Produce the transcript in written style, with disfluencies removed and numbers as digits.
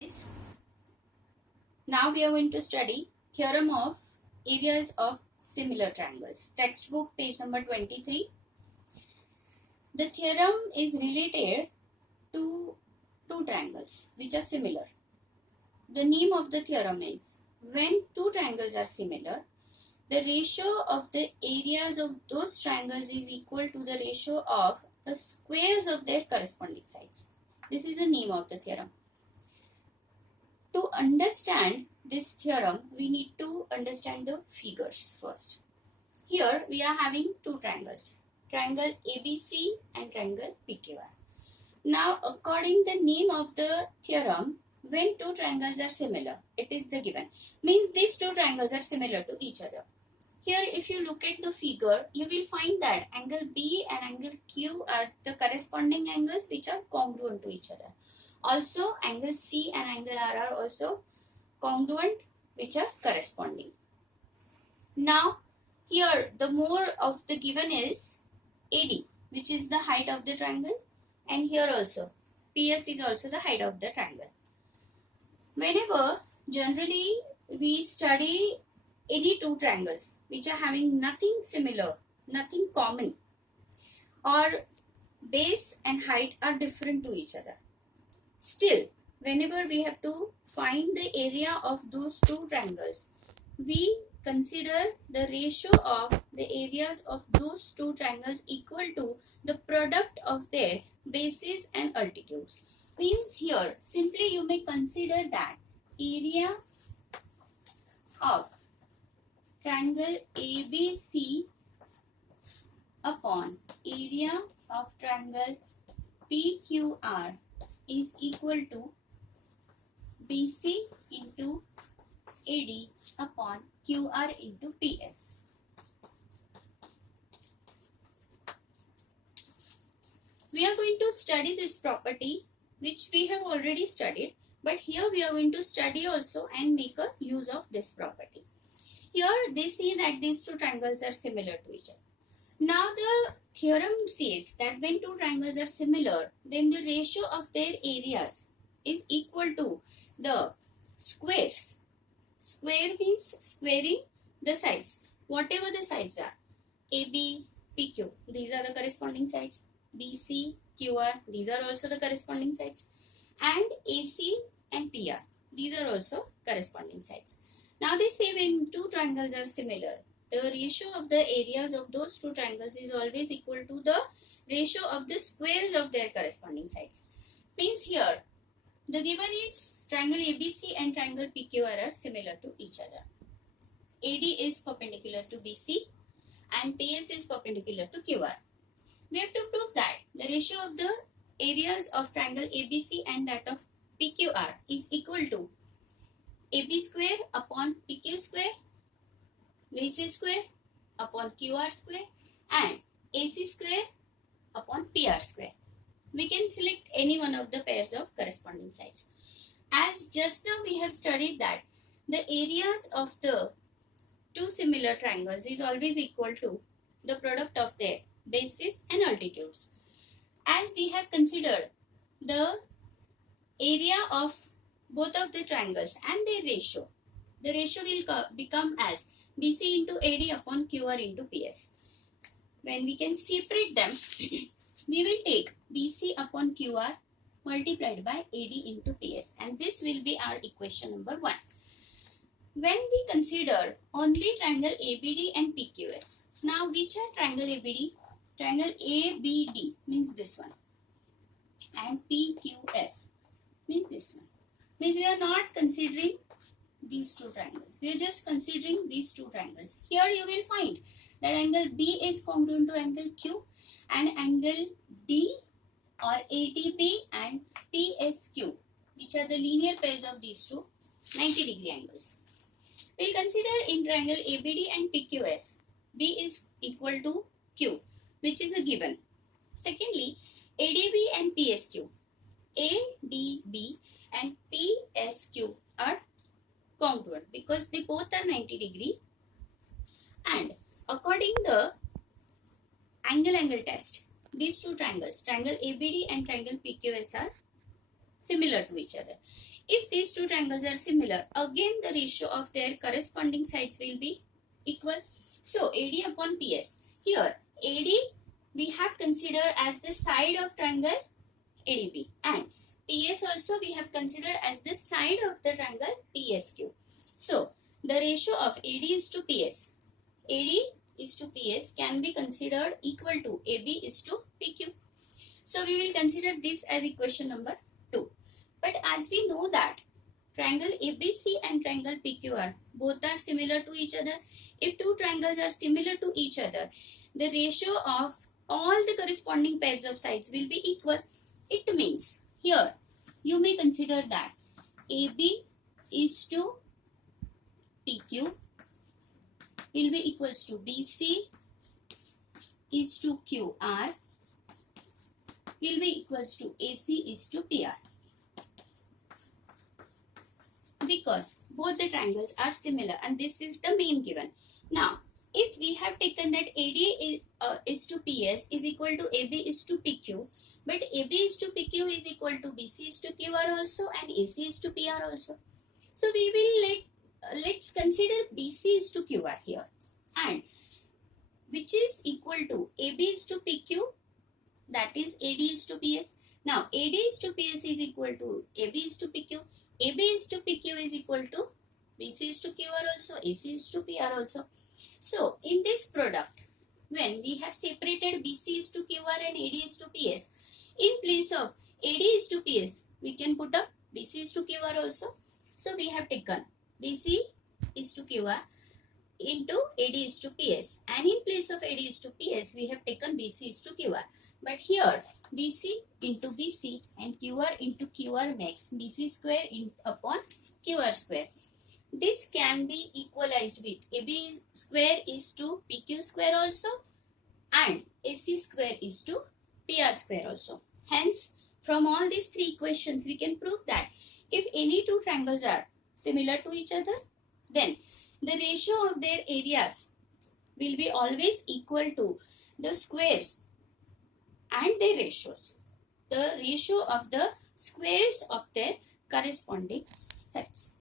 Yes. Now we are going to study theorem of areas of similar triangles. Textbook page number 23. The theorem is related to two triangles which are similar. The name of the theorem is when two triangles are similar, the ratio of the areas of those triangles is equal to the ratio of the squares of their corresponding sides. This is the name of the theorem. To understand this theorem, we need to understand the figures first. Here we are having two triangles, triangle ABC and triangle PQR. Now, according the name of the theorem, when two triangles are similar, it is the given. Means these two triangles are similar to each other. Here, if you look at the figure, you will find that angle B and angle Q are the corresponding angles which are congruent to each other. Also, angle C and angle R are also congruent, which are corresponding. Now, here the more of the given is AD, which is the height of the triangle, and here also PS is also the height of the triangle. Whenever generally we study any two triangles which are having nothing similar, nothing common, or base and height are different to each other. Still, whenever we have to find the area of those two triangles, we consider the ratio of the areas of those two triangles equal to the product of their bases and altitudes. Means here, simply you may consider that area of triangle ABC upon area of triangle PQR is equal to BC into AD upon QR into PS. We are going to study this property which we have already studied, but here we are going to study also and make a use of this property. Here they say that these two triangles are similar to each other. Now the theorem says that when two triangles are similar, then the ratio of their areas is equal to the squares. Square means squaring the sides. Whatever the sides are, AB, PQ, these are the corresponding sides. BC, QR, these are also the corresponding sides. And AC and PR, these are also corresponding sides. Now they say when two triangles are similar, the ratio of the areas of those two triangles is always equal to the ratio of the squares of their corresponding sides. Means here, the given is triangle ABC and triangle PQR are similar to each other. AD is perpendicular to BC and PS is perpendicular to QR. We have to prove that the ratio of the areas of triangle ABC and that of PQR is equal to AB square upon PQ square, BC square upon QR square, and AC square upon PR square. We can select any one of the pairs of corresponding sides. As just now we have studied that the areas of the two similar triangles is always equal to the product of their bases and altitudes. As we have considered the area of both of the triangles and their ratio, the ratio will become as BC into AD upon QR into PS. When we can separate them, we will take BC upon QR multiplied by AD into PS, and this will be our equation number 1. When we consider only triangle ABD and PQS, now which are triangle ABD? Triangle ABD means this one, and PQS means this one. Means we are not considering these two triangles. We are just considering these two triangles. Here you will find that angle B is congruent to angle Q and angle D or ADB and PSQ, which are the linear pairs of these two 90-degree angles. We will consider in triangle ABD and PQS, B is equal to Q, which is a given. Secondly, ADB and PSQ, ADB and PSQ are congruent because they both are 90-degree, and according the angle test, these two triangles, triangle ABD and triangle PQS, are similar to each other. If these two triangles are similar, again the ratio of their corresponding sides will be equal. So AD upon PS. Here AD we have considered as the side of triangle ADB, and PS also we have considered as the side of the triangle PSQ. So the ratio of AD is to PS, AD is to PS can be considered equal to AB is to PQ. So we will consider this as equation number 2. But as we know that triangle ABC and triangle PQR both are similar to each other, if two triangles are similar to each other, the ratio of all the corresponding pairs of sides will be equal. It means here you may consider that AB is to PQ will be equals to BC is to QR will be equals to AC is to PR, because both the triangles are similar and this is the main given. Now if we have taken that AD is to PS is equal to AB is to PQ, but AB is to PQ is equal to BC is to QR also and AC is to PR also. So we will let's consider BC is to QR here, and which is equal to AB is to PQ, that is AD is to PS. Now AD is to PS is equal to AB is to PQ, AB is to PQ is equal to BC is to QR also, AC is to PR also. So in this product, when we have separated BC is to QR and AD is to PS, in place of AD is to PS, we can put up BC is to QR also. So we have taken BC is to QR into AD is to PS, and in place of AD is to PS, we have taken BC is to QR. But here BC into BC and QR into QR makes BC square upon QR square. This can be equalized with AB square is to PQ square also and AC square is to PR square also. Hence, from all these three equations, we can prove that if any two triangles are similar to each other, then the ratio of their areas will be always equal to the squares and their ratios. The ratio of the squares of their corresponding sets.